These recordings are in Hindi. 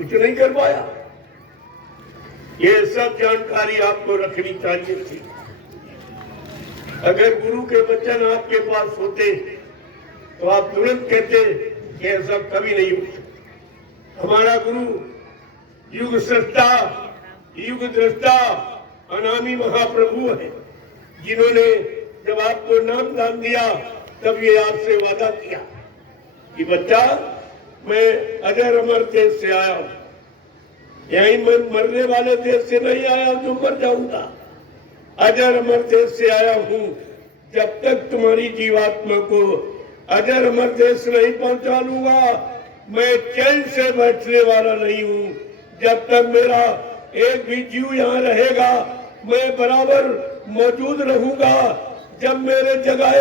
कुछ नहीं कर पाया। ये सब जानकारी आपको रखनी चाहिए थी। अगर गुरु के वचन आपके पास होते तो आप तुरंत कहते कि ऐसा कभी नहीं हो सकता। हमारा गुरु युग सृष्टा, युग दृष्टा, अनामी महाप्रभु है, जिन्होंने जब आपको नाम दान दिया तब ये आपसे वादा किया कि बच्चा, मैं अजर अमर देश से आया हूं, यही मैं मरने वाले देश से नहीं आया जो मर जाऊंगा। अजर अमर देश से आया हूं। जब तक तुम्हारी जीवात्मा को अजर अमर देश नहीं पहुंचा लूंगा, मैं चैन से बैठने वाला नहीं हूं। जब तक मेरा एक भी जीव यहाँ रहेगा, मैं बराबर मौजूद रहूंगा। जब मेरे जगह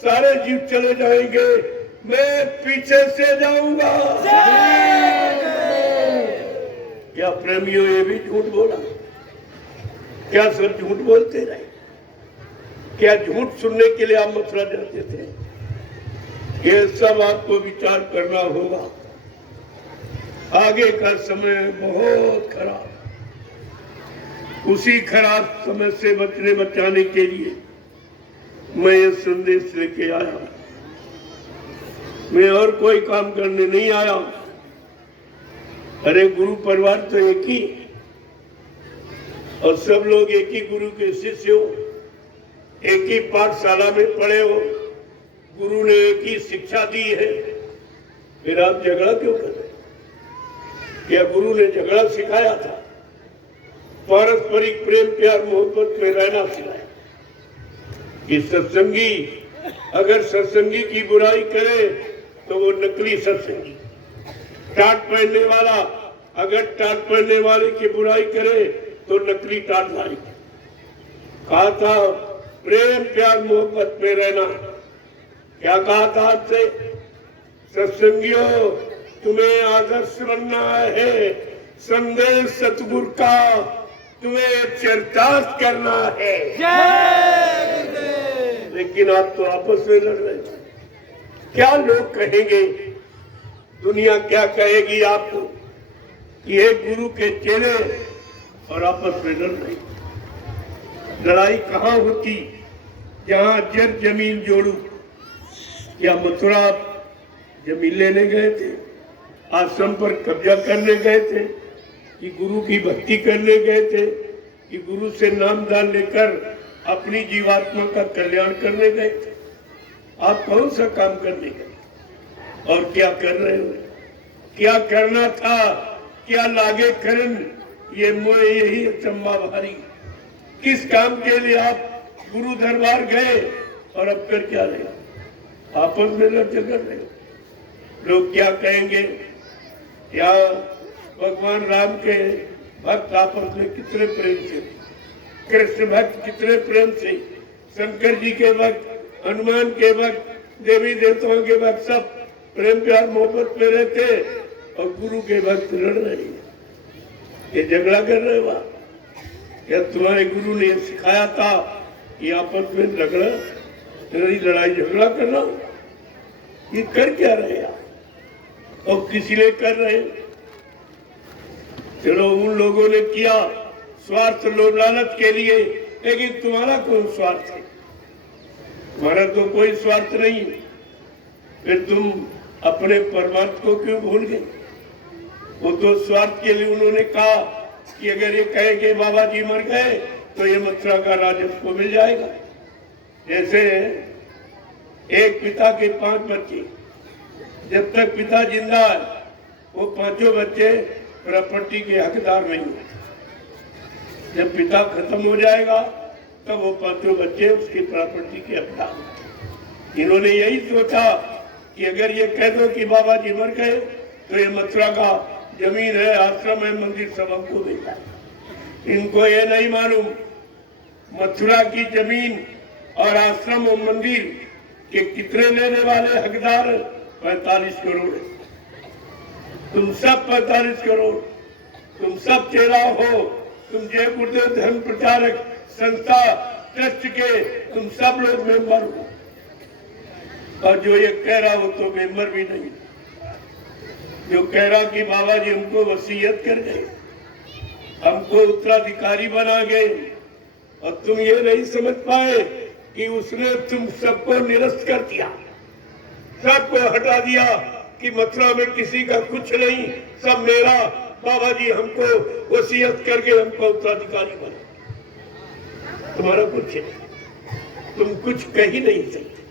सारे जीव चले जाएंगे, मैं पीछे से जाऊंगा। क्या प्रेमियों, ये भी झूठ बोला? क्या सब झूठ बोलते रहे? क्या झूठ सुनने के लिए आप मथुरा जाते थे? ये सब आपको विचार करना होगा। आगे का समय बहुत खराब, उसी खराब समय से बचाने के लिए मैं ये संदेश लेके आया। मैं और कोई काम करने नहीं आया। अरे गुरु परिवार तो एक ही, और सब लोग एक ही गुरु के शिष्य हो, एक ही पाठशाला में पढ़े हो, गुरु ने एक ही शिक्षा दी है, फिर आप झगड़ा क्यों कर रहे? क्या गुरु ने झगड़ा सिखाया था? पारस्परिक प्रेम प्यार मोहब्बत में रहना सिखाया। कि सत्संगी अगर सत्संगी की बुराई करे तो वो नकली सत्संगी। टाट पहनने वाला अगर टाट पहनने वाले की बुराई करे तो नकली टाटधारी। कहा था प्रेम प्यार मोहब्बत में रहना। क्या कहा था आपसे? सत्संगियों, तुम्हें आदर्श बनना है, संदेश सतगुरु का तुम्हें चरितार्थ करना है। लेकिन आप तो आपस में लड़ रहे थे। क्या लोग कहेंगे, दुनिया क्या कहेगी आपको कि एक गुरु के चेले और आपस में लड़ रहे? लड़ाई कहाँ होती? जहां जर जमीन जोड़ू। या मथुरा जमीन लेने गए थे, आश्रम पर कब्जा करने गए थे, कि गुरु की भक्ति करने गए थे, कि गुरु से नाम दान लेकर अपनी जीवात्मा का कल्याण करने गए थे? आप कौन सा काम करने गए और क्या कर रहे हो? क्या करना था? क्या लागे करन? ये मोह यही अचंबा भारी। किस काम के लिए आप गुरु दरबार गए और अब कर क्या रहे? आपस में लड़ झगड़ रहे। लोग क्या कहेंगे? या भगवान राम के भक्त आपस में कितने प्रेम से, कृष्ण भक्त कितने प्रेम से, शंकर जी के भक्त, हनुमान के भक्त, देवी देवताओं के भक्त सब प्रेम प्यार मोहब्बत में रहते, और गुरु के भक्त लड़ रहे हैं। ये झगड़ा कर रहे हो? या तुम्हारे गुरु ने सिखाया था कि आपस में लड़ाई झगड़ा करना? ये कर क्या रहे आप? और किसी लिए कर रहे? चलो उन लोगों ने किया स्वार्थ लोभ लालच के लिए, लेकिन तुम्हारा कौन स्वार्थ है? तुम्हारा तो कोई स्वार्थ नहीं। फिर तुम अपने परमार्थ को क्यों भूल गए? वो तो स्वार्थ के लिए उन्होंने कहा कि अगर ये कहेंगे बाबा जी मर गए तो ये मथुरा का राजस्व को मिल जाएगा। जैसे एक पिता के 5 बच्चे, जब तक पिता जिंदा है वो 5 बच्चे प्रॉपर्टी के हकदार नहीं होते। जब पिता खत्म हो जाएगा तब वो 5 बच्चे उसकी प्रॉपर्टी के हकदार। इन्होंने यही सोचा कि अगर ये कह दो कि बाबा जी मर गए तो ये मथुरा का जमीन है, आश्रम है, मंदिर सब हमको मिलता है। इनको ये नहीं मालूम मथुरा की जमीन और आश्रम और मंदिर के कितने लेने वाले हकदार? 45 करोड़। तुम सब 45 करोड़, तुम सब चेला हो, तुम जय गुरुदेव धर्म प्रचारक संस्था ट्रस्ट के तुम सब लोग मेंबर हो, और जो ये कह रहा हो तो मेंबर भी नहीं। जो कह रहा कि बाबा जी हमको वसीयत कर गए, हमको उत्तराधिकारी बना गए, और तुम ये नहीं समझ पाए कि उसने तुम सबको निरस्त कर दिया, सबको हटा दिया कि मथुरा में किसी का कुछ नहीं, सब मेरा। बाबा जी हमको वसीयत करके हमको उत्तराधिकारी बना, तुम्हारा कुछ नहीं, तुम कुछ कह ही नहीं सकते,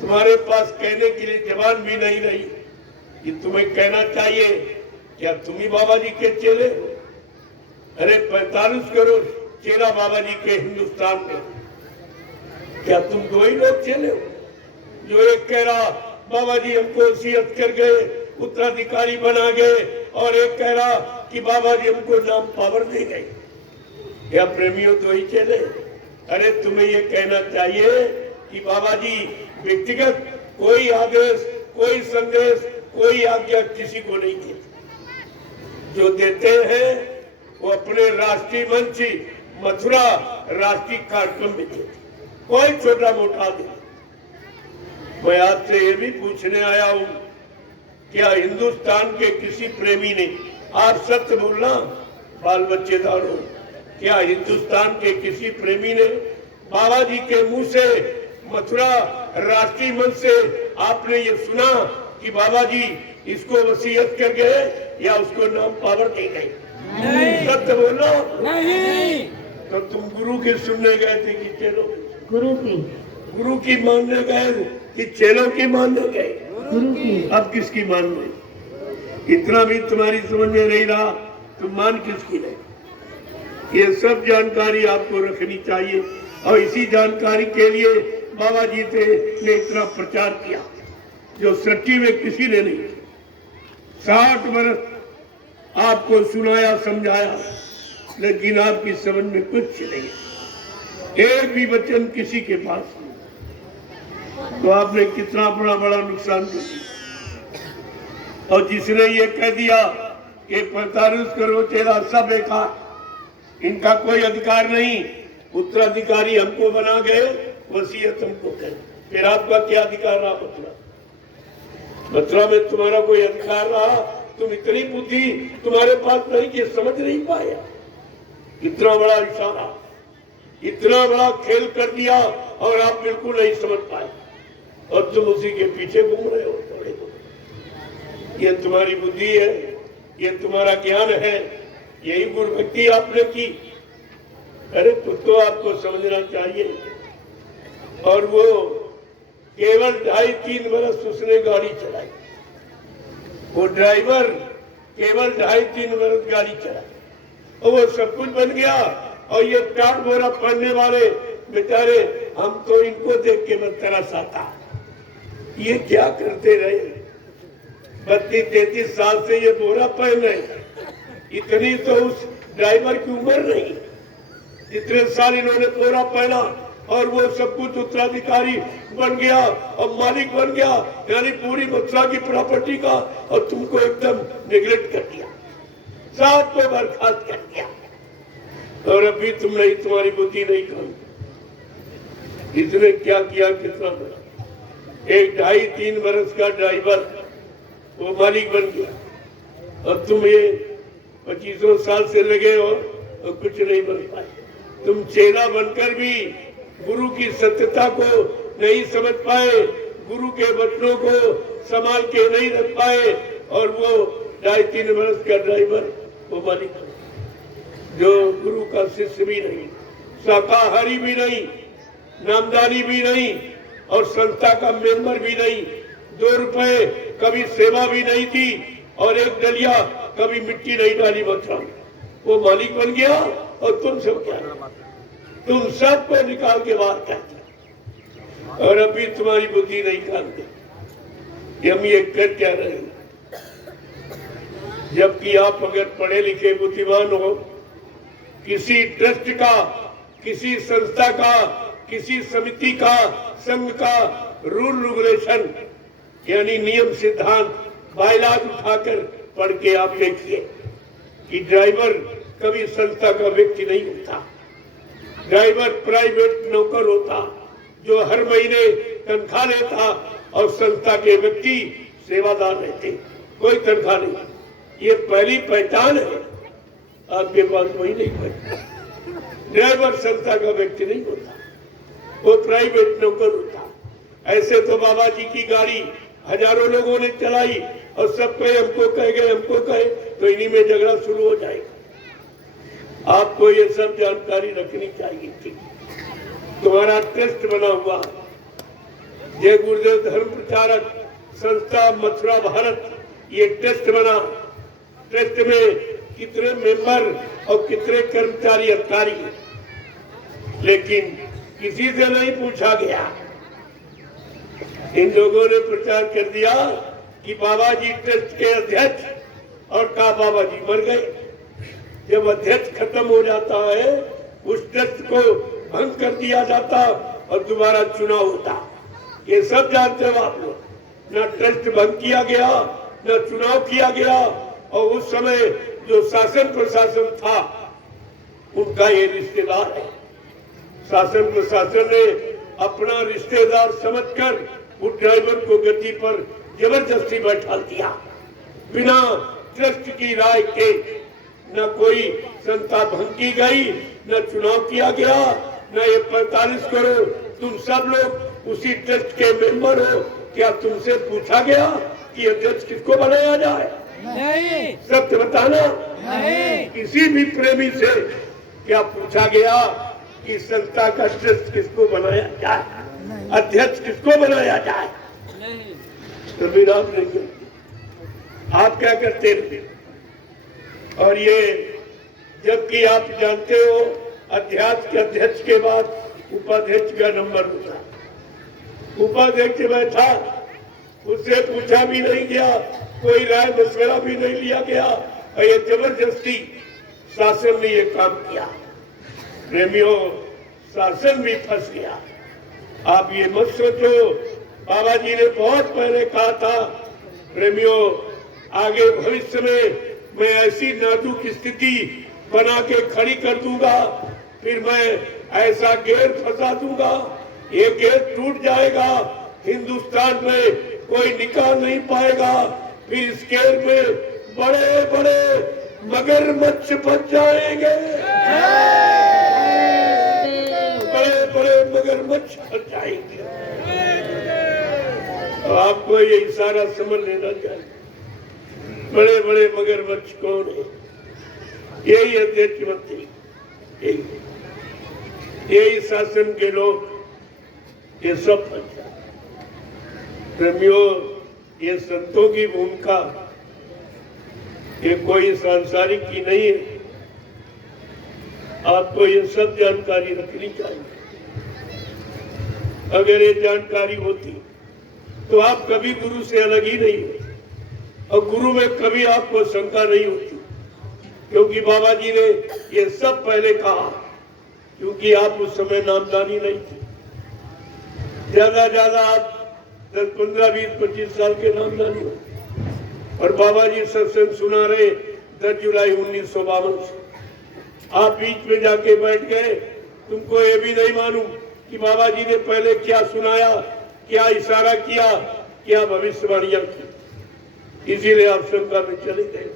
तुम्हारे पास कहने के लिए जबान भी नहीं रही कि तुम्हें कहना चाहिए क्या तुम ही बाबा जी के चेले हो? अरे 45 करोड़ चेला बाबा जी के हिंदुस्तान में, क्या तुम दो ही लोग चेले हो? जो एक कह रहा बाबा जी हमको वसीयत कर गए, उत्तराधिकारी बना गए, और एक कह रहा कि बाबा जी हमको नाम पावर दे गए। क्या प्रेमियों दो ही चेले? अरे तुम्हें ये कहना चाहिए कि बाबा जी व्यक्तिगत कोई आदेश, कोई संदेश, कोई आज्ञा किसी को नहीं देते। जो देते हैं वो अपने राष्ट्रीय मंच मथुरा राष्ट्रीय कार्यक्रम में देते, कोई छोटा मोटा दे। मैं आपसे ये भी पूछने आया हूँ, क्या हिंदुस्तान के किसी प्रेमी ने, आप सत्य बोलना बाल बच्चेदारों, क्या हिंदुस्तान के किसी प्रेमी ने बाबा जी के मुंह से मथुरा राष्ट्रीय मंच से आपने ये सुना कि बाबा जी इसको वसीयत कर गए या उसको नाम पावर दे गए? सत्य बोलो। नहीं। तो तुम गुरु के सुनने गए थे कि चेलों की? गुरु की मानने गए कि चेलों की मानने गए? गुरु की। अब किसकी मान रहे? इतना भी तुम्हारी समझ में नहीं रहा, तुम मान किसकी नहीं? ये सब जानकारी आपको रखनी चाहिए, और इसी जानकारी के लिए बाबा जी ने इतना प्रचार किया जो सृष्टि में किसी ने नहीं। 60 वर्ष आपको सुनाया, समझाया, लेकिन आपकी समझ में कुछ नहीं, एक भी वचन किसी के पास नहीं। तो आपने कितना बड़ा नुकसान कर दिया। और जिसने ये कह दिया कि 45 करोड़ चेला सब बेकार, इनका कोई अधिकार नहीं, उत्तराधिकारी हमको बना गए, वसीयत हमको करें, फिर आपका क्या अधिकार रहा? मथुरा में तुम्हारा कोई अधिकार रहा? तुम इतनी बुद्धि तुम्हारे पास नहीं कि समझ नहीं पाया। इतना बड़ा इशारा, इतना बड़ा खेल कर दिया और आप बिल्कुल नहीं समझ पाए, और तुम उसी के पीछे घूम रहे हो। ये तुम्हारी बुद्धि है, ये तुम्हारा ज्ञान है, यही गुरुभक्ति आपने की। अरे तो आपको समझना चाहिए। और वो केवल 2.5-3 वर्ष उसने गाड़ी चलाई, वो ड्राइवर केवल 2.5-3 वर्ष गाड़ी चलाई, और वो सब कुछ बन गया। और ये टाट बोरा पहनने वाले बेचारे, हम तो इनको देख के मैं तरस आता, ये क्या करते रहे? 32-33 साल से ये बोरा पहन रहे, इतनी तो उस ड्राइवर की उम्र नहीं, इतने साल इन्होंने बोरा पहना, और वो सब कुछ उत्तराधिकारी बन गया और मालिक बन गया, यानी पूरी मथुरा की प्रॉपर्टी का, और तुमको एकदम नेग्लेक्ट कर दिया, साथ को बर्खास्त कर दिया। और अभी तुम नहीं, तुम्हारी बुद्धि नहीं काम। इसने क्या किया, कितना बड़ा एक 2.5-3 वर्ष का ड्राइवर वो मालिक बन गया, और तुम ये 25 साल से लगे हो और कुछ नहीं बन पाए। तुम चेला बनकर भी गुरु की सत्यता को नहीं समझ पाए, गुरु के वचनों को संभाल के नहीं रख पाए, और वो 2.5-3 वर्ष का ड्राइवर वो मालिक, जो गुरु का शिष्य भी नहीं, शाकाहारी भी नहीं, नामदारी भी नहीं, और संस्था का मेंबर भी नहीं, 2 रुपए कभी सेवा भी नहीं दी, और एक डलिया कभी मिट्टी नहीं डाली मथुरा में, वो मालिक बन गया। और तुम सब क्या, तुम सबको निकाल के बाहर कर दिया, और अभी तुम्हारी बुद्धि नहीं काटती। हम ये कर क्या रहे हैं? जबकि आप अगर पढ़े लिखे बुद्धिमान हो, किसी ट्रस्ट का, किसी संस्था का, किसी समिति का, संघ का रूल रेगुलेशन यानी नियम सिद्धांत बायलाज उठाकर पढ़ के आप देखिए कि ड्राइवर कभी संस्था का व्यक्ति नहीं होता, ड्राइवर प्राइवेट नौकर होता जो हर महीने तनख्वाह लेता, और संस्था के व्यक्ति सेवादार रहते। कोई तनख्वाह नहीं, ये पहली पहचान है। आपके पास कोई नहीं पहचान। ड्राइवर संस्था का व्यक्ति नहीं होता, वो प्राइवेट नौकर होता। ऐसे तो बाबा जी की गाड़ी हजारों लोगों ने चलाई और सब कहे हमको कह गए, हमको कहे, तो इन्हीं में झगड़ा शुरू हो जाएगा। आपको ये सब जानकारी रखनी चाहिए थी। तुम्हारा ट्रस्ट बना हुआ जय गुरुदेव धर्म प्रचारक संस्था मथुरा भारत, ये ट्रस्ट बना। ट्रस्ट में कितने मेंबर और कितने कर्मचारी अधिकारी, लेकिन किसी से नहीं पूछा गया। इन लोगों ने प्रचार कर दिया कि बाबा जी ट्रस्ट के अध्यक्ष, और कहा बाबा जी मर गए। जब अध्यक्ष खत्म हो जाता है, उस ट्रस्ट को भंग कर दिया जाता और दोबारा चुनाव होता। ये सब जानते हो आप लोग। न ट्रस्ट भंग किया गया, न चुनाव किया गया, और उस समय जो शासन प्रशासन था उनका ये रिश्तेदार है। शासन प्रशासन ने अपना रिश्तेदार समझकर उस ड्राइवर को गद्दी पर जबरदस्ती बैठा दिया, बिना ट्रस्ट की राय के। न कोई संस्था भंग की गई, न चुनाव किया गया, न ये 45 करोड़ तुम सब लोग उसी ट्रस्ट के मेंबर हो। क्या तुमसे पूछा गया कि अध्यक्ष किसको बनाया जाए? नहीं। सत्य बताना। नहीं। किसी भी प्रेमी से क्या पूछा गया कि संस्था का ट्रस्ट किसको बनाया जाए, अध्यक्ष किसको बनाया जाए? नहीं। तो फिर आप नहीं करते, आप क्या करते रहे? और ये जबकि आप जानते हो अध्यात्म के अध्यक्ष के बाद उपाध्यक्ष का नंबर होता है। उपाध्यक्ष बैठा, उससे पूछा भी नहीं गया, कोई राय मशवरा भी नहीं लिया गया, और ये जबरदस्ती शासन ने ये काम किया। प्रेमियों, शासन भी फंस गया। आप ये मत सोचो, बाबा जी ने बहुत पहले कहा था प्रेमियों, आगे भविष्य में मैं ऐसी नाजुक स्थिति बना के खड़ी कर दूंगा, फिर मैं ऐसा गेर फंसा दूंगा, ये गेर टूट जाएगा, हिंदुस्तान में कोई निकाल नहीं पाएगा, फिर इस गेर में बड़े बड़े मगरमच्छ फंस जाएंगे, बड़े बड़े मगरमच्छ फंस जाएंगे। तो आपको ये इशारा समझ लेना चाहिए। बड़े बड़े मगरमच्छ कौन है? यही अध्यक्ष मंत्री, यही शासन के लोग, ये सब फंस जाए। प्रेमियों, ये संतों की भूमिका ये कोई सांसारिक की नहीं है। आपको ये सब जानकारी रखनी चाहिए। अगर ये जानकारी होती तो आप कभी गुरु से अलग ही नहीं होते, और गुरु में कभी आपको शंका नहीं होती, क्योंकि बाबा जी ने ये सब पहले कहा। क्योंकि आप उस समय नामदानी नहीं थी, ज्यादा आप 10, 15, 20, 25 साल के नामदानी हो, और बाबा जी सत्संग सुना रहे 10 जुलाई 1952 से। आप बीच में जाके बैठ गए, तुमको ये भी नहीं मालूम कि बाबा जी ने पहले क्या सुनाया, क्या इशारा किया, क्या भविष्यवाणियां की। इसीलिए आप शंका में चले गए।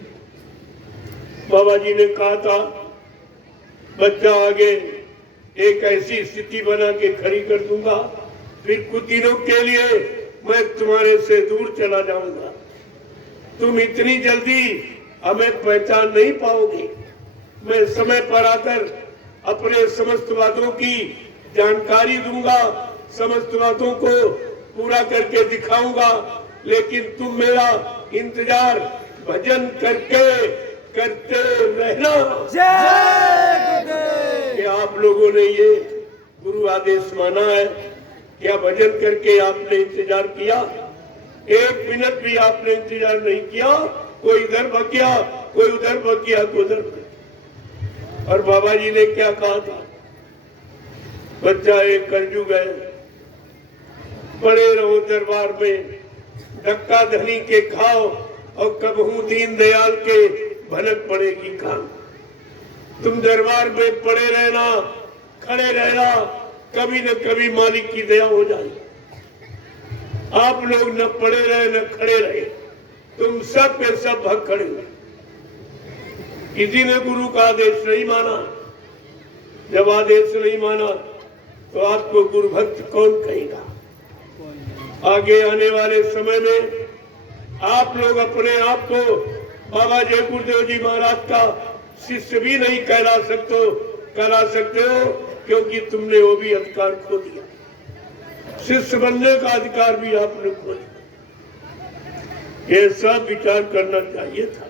बाबा जी ने कहा था बच्चा आगे एक ऐसी स्थिति बना के खड़ी कर दूंगा, फिर कुछ दिनों के लिए मैं तुम्हारे से दूर चला जाऊंगा, तुम इतनी जल्दी हमें पहचान नहीं पाओगे। मैं समय पर आकर अपने समस्त बातों की जानकारी दूंगा, समस्त बातों को पूरा करके दिखाऊंगा, लेकिन तुम मेरा इंतजार भजन करके करते रहना। क्या आप लोगों ने ये गुरु आदेश माना है? क्या भजन करके आपने इंतजार किया? एक मिनट भी आपने इंतजार नहीं किया। कोई इधर भाग गया, कोई उधर भाग गया, कोई उधर। और बाबा जी ने क्या कहा था? बच्चा एक कलयुग है, पड़े रहो दरबार में, धक्का धनी के खाओ, और कबहू दीन दयाल के भनक पड़ेगी काम। तुम दरबार में पड़े रहना, खड़े रहना, कभी न कभी मालिक की दया हो जाए। आप लोग न पड़े रहे न खड़े रहे, तुम सब के सब भक्त खड़े हुए। किसी ने गुरु का आदेश नहीं माना। जब आदेश नहीं माना तो आपको गुरु भक्त कौन कहेगा? आगे आने वाले समय में आप लोग अपने आप को बाबा जय गुरुदेव जी महाराज का शिष्य भी नहीं कहला सकते हो, क्योंकि तुमने वो भी अधिकार खो दिया। शिष्य बनने का अधिकार भी आपने खो दिया। ये सब विचार करना चाहिए था।